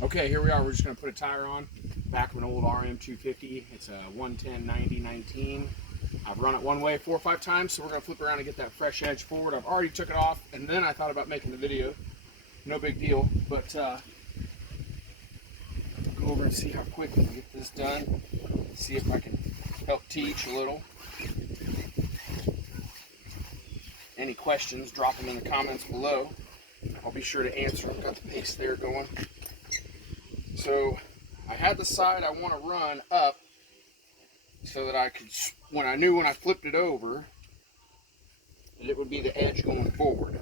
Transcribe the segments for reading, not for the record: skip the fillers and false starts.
Okay, here we are. We're just going to put a tire on. Back of an old Rm250. It's a 110/90/19. I've run it one way 4 or 5 times, so we're going to flip around and get that fresh edge forward. I've already took it off, and then I thought about making the video. No big deal, but go over and see how quick we can get this done. See if I can help teach a little. Any questions, drop them in the comments below. I'll be sure to answer. I've got the pace there going. So I had the side I want to run up so that I could, when I flipped it over, that it would be the edge going forward.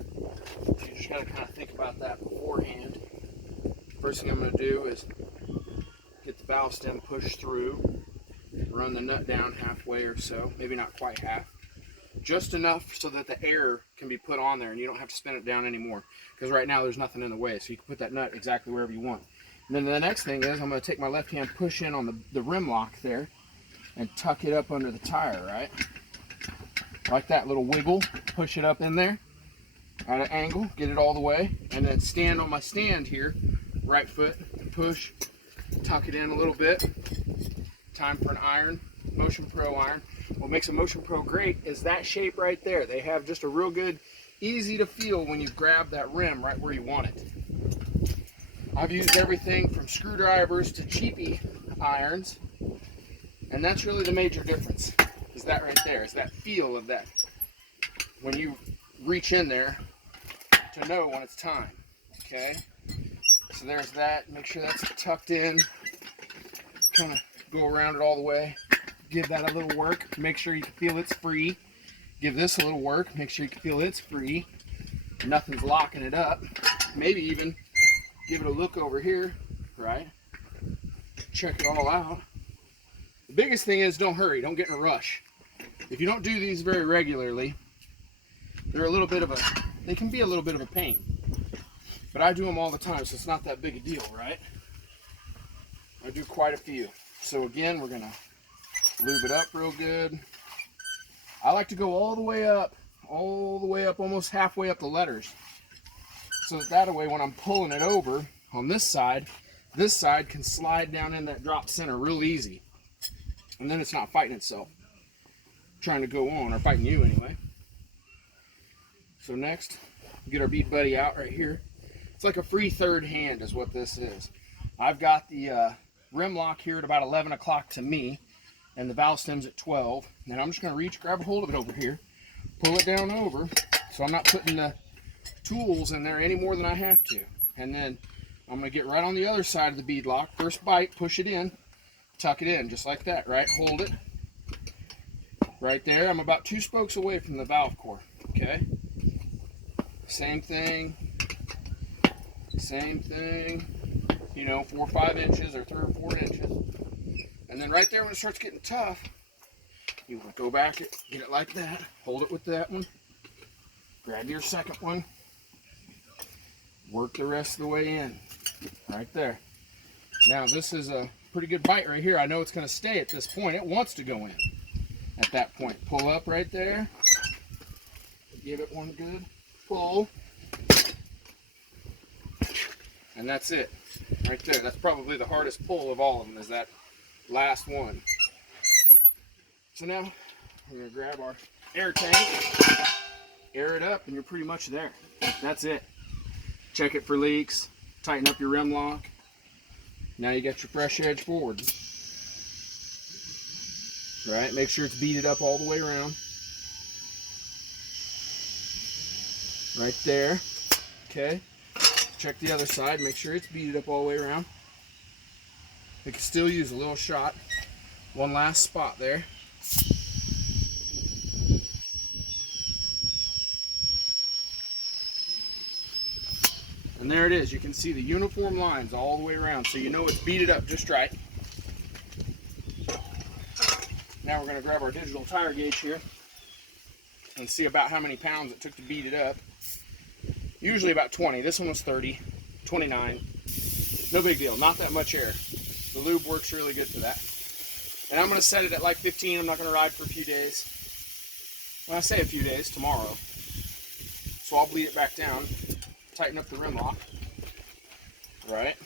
So you just got to kind of think about that beforehand. First thing I'm going to do is get the valve stem pushed through, run the nut down halfway or so, maybe not quite half. Just enough so that the air can be put on there and you don't have to spin it down anymore. Because right now there's nothing in the way, so you can put that nut exactly wherever you want. And then the next thing is I'm going to take my left hand, push in on the rim lock there, and tuck it up under the tire, right? Like that little wiggle, push it up in there at an angle, get it all the way, and then stand on my stand here, right foot, push, tuck it in a little bit. Time for an iron, Motion Pro iron. What makes a Motion Pro great is that shape right there. They have just a real good, easy to feel when you grab that rim right where you want it. I've used everything from screwdrivers to cheapy irons, and that's really the major difference, is that right there, is that feel of that. When you reach in there to know when it's time, okay? So there's that, make sure that's tucked in, kind of go around it all the way, give that a little work, make sure you can feel it's free, give this a little work, make sure you can feel it's free, nothing's locking it up, maybe even give it a look over here, right? Check it all out. The biggest thing is don't hurry, don't get in a rush. If you don't do these very regularly, they can be a little bit of a pain. But I do them all the time, so it's not that big a deal, right? I do quite a few. So again, we're gonna lube it up real good. I like to go all the way up, almost halfway up the letters. So that way when I'm pulling it over on this side can slide down in that drop center real easy. And then it's not fighting itself, trying to go on, or fighting you anyway. So next, get our bead buddy out right here. It's like a free third hand is what this is. I've got the rim lock here at about 11 o'clock to me, and the valve stem's at 12. Then I'm just going to reach, grab a hold of it over here, pull it down over, so I'm not putting the tools in there any more than I have to. And then I'm going to get right on the other side of the bead lock. First bite, push it in, tuck it in, just like that, right? Hold it. Right there, I'm about 2 spokes away from the valve core, okay? Same thing, you know, 4 or 5 inches or 3 or 4 inches. And then right there when it starts getting tough, you want to go back, get it like that, hold it with that one, grab your second one, work the rest of the way in, right there. Now this is a pretty good bite right here. I know it's going to stay at this point. It wants to go in at that point. Pull up right there, give it one good pull, and that's it right there. That's probably the hardest pull of all of them, is that last one. So now we're going to grab our air tank, air it up, and you're pretty much there. That's it. Check it for leaks, tighten up your rim lock. Now you got your fresh edge forward. Right, make sure it's beaded up all the way around. Right there. Okay. Check the other side, make sure it's beaded up all the way around. We can still use a little shot. One last spot there. And there it is. You can see the uniform lines all the way around, so you know it's beaded up just right. Now we're going to grab our digital tire gauge here and see about how many pounds it took to beat it up. Usually about 20. This one was 30, 29. No big deal. Not that much air. The lube works really good for that. And I'm going to set it at like 15. I'm not going to ride for a few days. When I say a few days, tomorrow. So I'll bleed it back down, tighten up the rim lock. Right.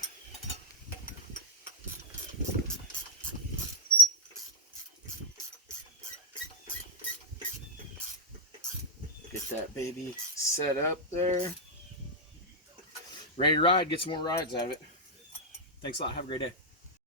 Get that baby set up there. Ready to ride, get some more rides out of it. Thanks a lot. Have a great day.